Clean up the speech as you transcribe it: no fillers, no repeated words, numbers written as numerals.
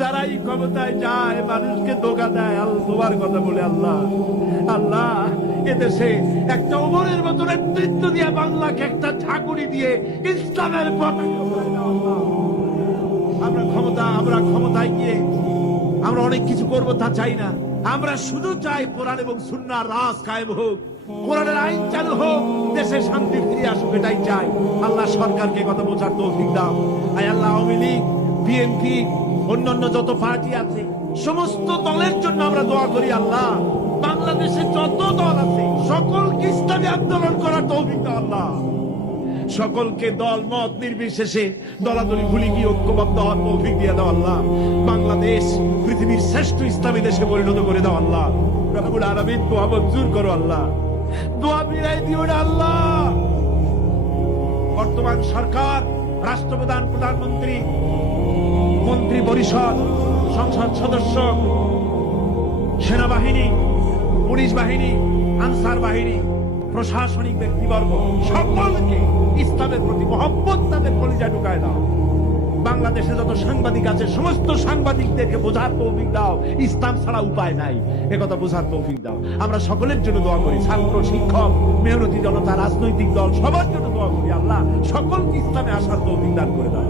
যারাই ক্ষমতায় যায় মানুষকে ধোঁকা দেয়, তোমার কথা বলে আল্লাহ আল্লাহ এদেশে একটা ওমরের মতো নেতৃত্ব দিয়ে বাংলাকে একটা ঝাঁকুনি দিয়ে ইসলামের পতাকা উড়ায় দাও আল্লাহ। আমরা ক্ষমতায় গিয়ে আমরা অনেক কিছু করবো তা চাই না। আমরা শুধু চাই কোরআন এবং সুন্নাহর রাজ কায়েম হোক, কোরআনের আইন চালু হোক, দেশে শান্তি ফিরে আসুক, এটাই চাই। আল্লাহ সরকারকে কথা বোঝার তৌফিক দাও। আয় আল্লাহ, আওয়ামী লীগ, বিএনপি, অন্যান্য যত পার্টি আছে সমস্ত দলের জন্য আমরা দোয়া করি। আল্লাহ, বাংলাদেশে যত দল আছে সকলকে ইসলামী আন্দোলন করার তৌফিক দাও আল্লাহ। সকলকে দল মত নির্বিশেষে দলাদলি ভুলে গিয়ে ঐক্যবদ্ধ হওয়ার তৌফিক দিয়ে দাও আল্লাহ। বাংলাদেশ পৃথিবীর শ্রেষ্ঠ ইসলামী দেশে পরিণত করে দাও আল্লাহ। রব্বুল আলামিন দোয়া মঞ্জুর করো আল্লাহ, দোয়া বিরাই দিও না আল্লাহ। বর্তমান সরকার, রাষ্ট্রপ্রধান, প্রধানমন্ত্রী, মন্ত্রী পরিষদ, সংসদ সদস্য, সেনাবাহিনী, পুলিশ বাহিনী, আনসার বাহিনী, প্রশাসনিক ব্যক্তিবর্গ সকলকে ইসলামের প্রতি মহব্বত তাদের কলিজা ঢুকায় দাও। বাংলাদেশে যত সাংবাদিক আছে সমস্ত সাংবাদিকদেরকে বোঝার তৌফিক দাও, ইসলাম ছাড়া উপায় নাই, একথা বোঝার তৌফিক দাও। আমরা সকলের জন্য দোয়া করি, ছাত্র, শিক্ষক, মেহনতি জনতা, রাজনৈতিক দল, সবার জন্য দোয়া করি। আল্লাহ সকলকে ইসলামে আসার তৌফিক দান করে দাও।